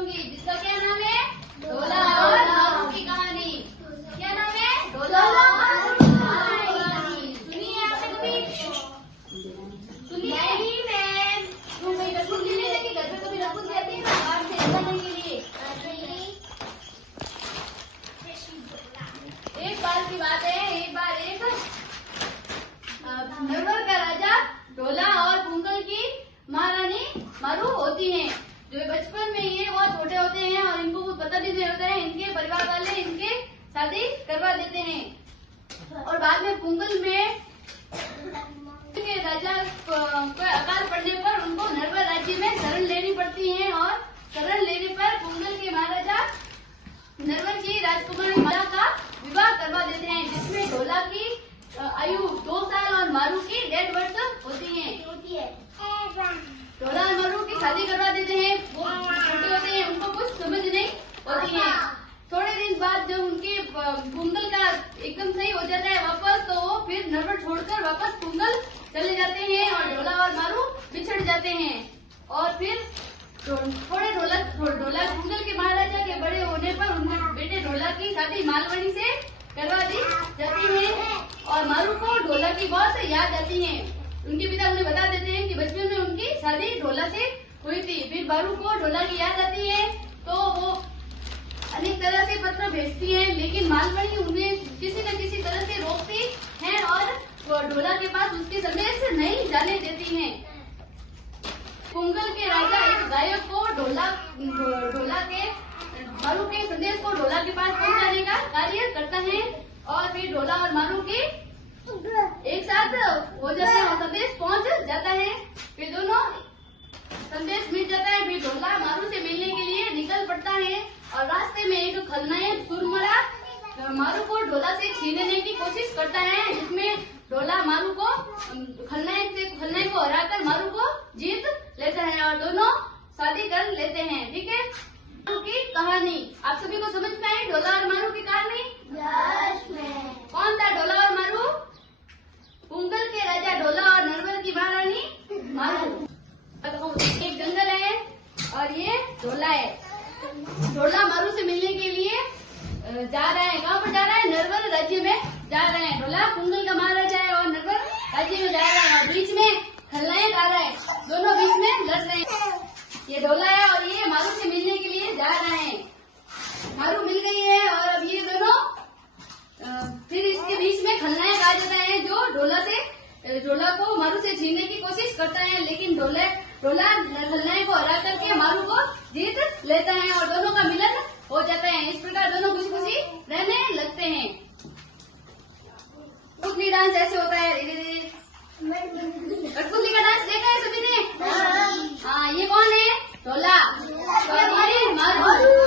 सुनाऊंगी जिसका क्या नाम है, ढोला और मारू की कहानी। क्या नाम है, ढोला और मारू की कहानी। सुनिए आपने कभी सुनिए? नहीं मैम, तुम भाई रसूल जी ले लेके घर पे कभी रसूल जाती है ना बाहर से खाने के लिए। एक बार की बात है, एक बार एक नरवर का राजा ढोला और पुंगल की महारानी मारू होती हैं। जो बचपन में ये बहुत छोटे होते हैं और इनको कुछ पता भी नहीं होता है, इनके परिवार वाले इनके शादी करवा देते हैं। और बाद में पुंगल में के राजा को अकाल पड़ने पर उनको नरवर राज्य में शरण लेनी पड़ती है और शरण लेने पर पुंगल के महाराजा नरवर की राजकुमारी माला का विवाह करवा देते हैं, जिसमें ढोला की आयु 2 साल और मारू की 1.5 वर्ष होती है। ढोला और मारू की शादी करवा देते हैं। वो छोटे होते हैं, उनको कुछ समझ नहीं होती है। थोड़े दिन बाद जब उनके पुंगल का एकदम सही हो जाता है वापस, तो वो फिर नरवर छोड़कर वापस पुंगल चले जाते हैं और ढोला और मारू बिछड़ जाते हैं। और फिर थोड़े ढोला पुंगल के महाराजा के बड़े होने पर उनके बेटे ढोला की शादी मालवनी से करवा दी जाती है और मारू को ढोला की बहुत याद आती है। उनके पिता उन्हें बता देते हैं कि बचपन में उनकी शादी ढोला से हुई थी। फिर मारू को ढोला की याद आती है तो वो अनेक तरह से पत्र भेजती है, लेकिन मालवनी उन्हें किसी न किसी तरह से रोकती है और ढोला के पास उसके संदेश नहीं जाने देती है। पुंगल के राजा एक गायक को ढोला के मारू के संदेश को ढोला के पास पहुंचाने का कार्य करता है और फिर ढोला और मारू के एक साथ हो जाता है और संदेश पहुंच जाता है। फिर दोनों संदेश मिल जाता है। फिर ढोला मारू से मिलने के लिए निकल पड़ता है और रास्ते में एक खलनायक सुरमरा मारू को ढोला से छीनने की कोशिश करता है, जिसमें ढोला मारू को खलनायक को हराकर मारू को जीत लेता है और दोनों शादी कर लेते हैं। ठीक है, मारू की कहानी आप सभी को समझ में आई? ढोला और मारू की कहानी। कौन था ढोला और मारू? पुंगल के राजा ढोला और नरवर की महारानी मारू। एक जंगल है और ये ढोला है। ढोला मारू से मिलने के लिए जा रहा है। कहाँ पर जा रहा है? नरवर राज्य में जा रहा है। ढोला पुंगल का महाराजा है और नरवर राज्य में जा रहा है और बीच में खलनायक आ रहा है। दोनों बीच में लड़ रहे हैं। ये ढोला है और ये मारू से मिलने के लिए जा रहे हैं। मारू मिल गई है और अब ये दोनों फिर इसके बीच में खलनायक आ जाता है जो ढोला को मारू से छीनने की कोशिश करता है, लेकिन ढोला खलनायक को हरा करके मारू को जीत लेता है और दोनों का मिलन हो जाता है। इस प्रकार दोनों खुशी खुशी रहने लगते हैं। कठपुतली डांस ऐसे होता है। धीरे धीरे कठपुतली का डांस देखा है सभी ने? हाँ, ये कौन है? ढोला और ये मारू।